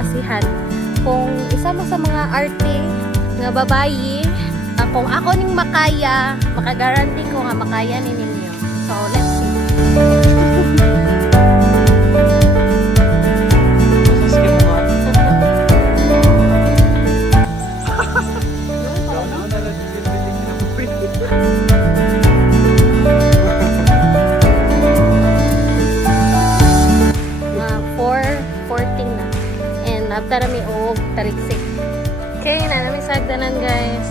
basihan. Kung isa mo sa mga arte nga babayi, kung ako ning makaya, makagaranti ko nga makaya ni ninyo. So, let's see. After mi og tariksik. Okay, na namin sagdanan guys.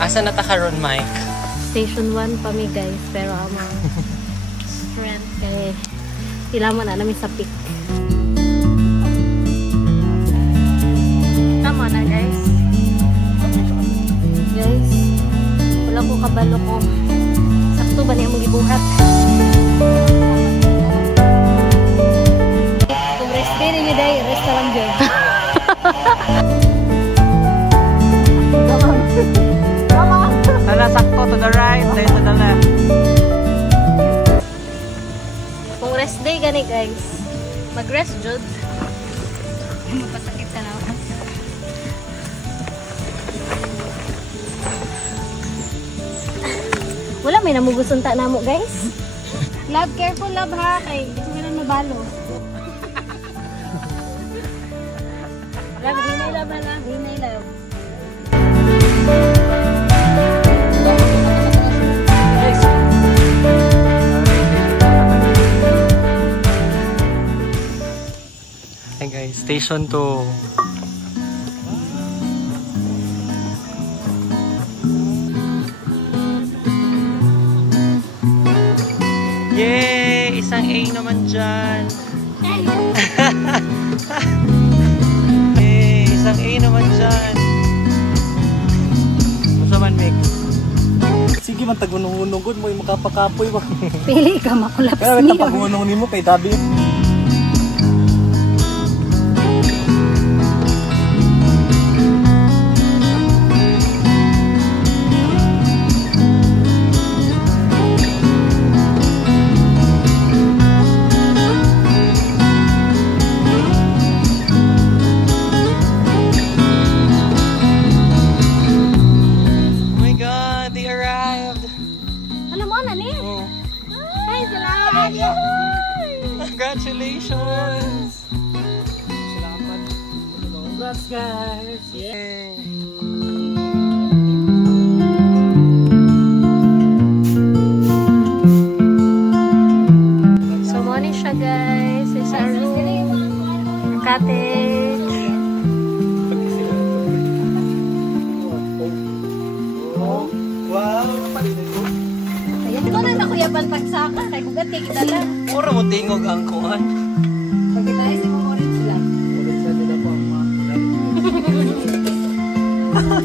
Asa na ta karon, Mike? Station 1 pa mi guys, pero amang strength kay kailangan na namin sa peak. Tama na guys. Guys, wala ko kabalo ko. Sakto ba niya mong ibuhat? Kung rest day ninyo day, rest na lang dyan. Sana sakto to the right, then to the left. Kung rest day gani guys, mag-rest jud. Magpasakit sa lawas. Wala may namugusunta na mo guys. Love, careful love ha, kay gusto mo na mabalo. Love, hinay love na lang, hinay love. Hey guys, station 2. Yay! Isang A naman dyan. Yay! Isang A naman dyan. Masaman, Mick? Sige man, tagunong-unong mo yung makapakapoy ba? Pili ka, makulaps niyo. niyo. Kaya tagunong mo kay Dabi. Congratulations! Salamat. Congrats guys! Yay! So, morning siya guys. It's our room. Cottage. Wow! Ayan, ito na nakuyaban pagsaka. Kaya kugat kay kita lang. Puro mo tingog ang kuhan. Pagkita ay si mong orange lang. Orange na nila po ang mga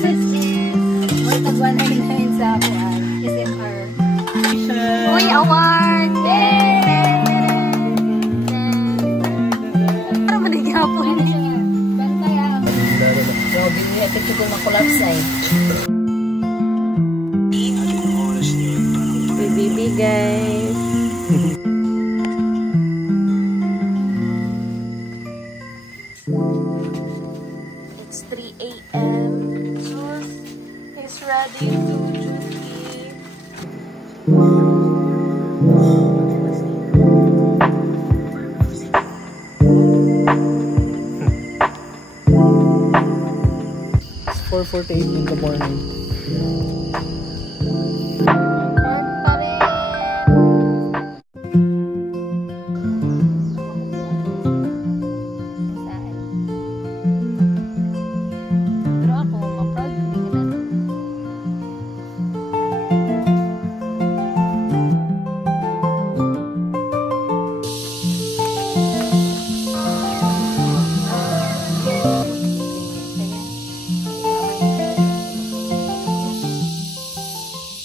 This is more tag 199 sa kuhan. SMR. Uy, award! Para maligapon niya. Bantaya. So, binili ito ko makulapse ay. Baby guys. It's 3 AM. Jules is ready to duty. It's 4:48 in the morning.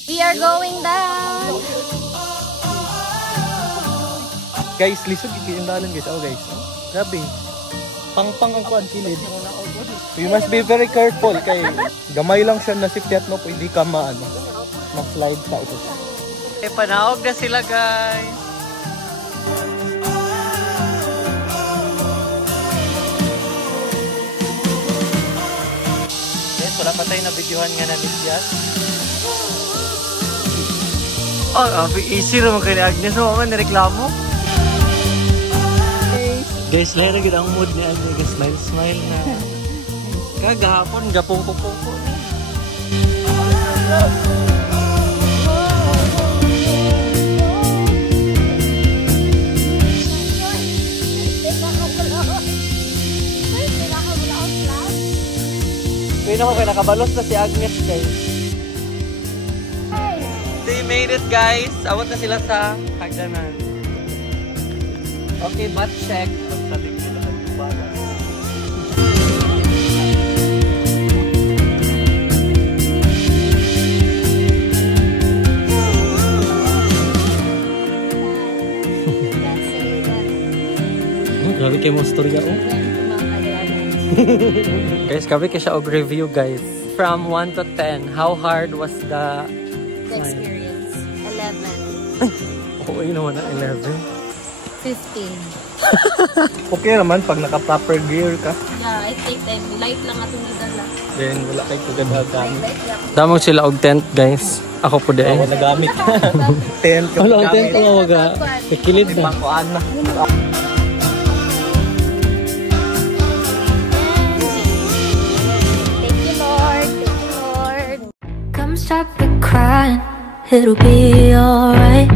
We are going down. Guys, lisod ikindalan guys. Oh guys. Grabe. Pang-pang ang kuan kilid. You must be very careful kay gamay lang siya na safety at no pwede ka ma-slide pa ito. Panaog na sila, guys. Yes, wala pa tayo na videohan nga na Lisyas. Easy naman kay Agnes. Oo nga, nireklamo. Guys, lahat na ang mood ni Agnes. Smile na. Kagahapon, gapong-pupong-po. Pwede ako kayo nakabalos na si Agnes, guys. They made it, guys. Awat na sila sa hagdanan. Okay, butt check. Sabi ko sila nagbaga. Grabe kayo mo storya ko. Guys, grabe kayo siya og-review, guys. From 1 to 10, how hard was the Experience. 11. Oo, yun naman ang 11. 15. Okay naman pag naka-proper gear ka. Yeah, I think then light lang atong gidala. Then wala kayo kagadagan. Light lang. Damog sila og tent, guys. Ako po din. Ako nagamit. Tent yung Wala, ang tent nagamit. ko waga. Ikilid na. Pangkuan na. Thank you, Lord. Thank you, Lord. Come stop the crying, it'll be alright.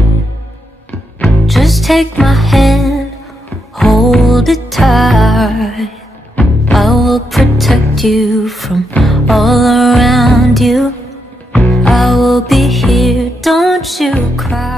Just take my hand, hold it tight. I will protect you from all around you. I will be here, don't you cry.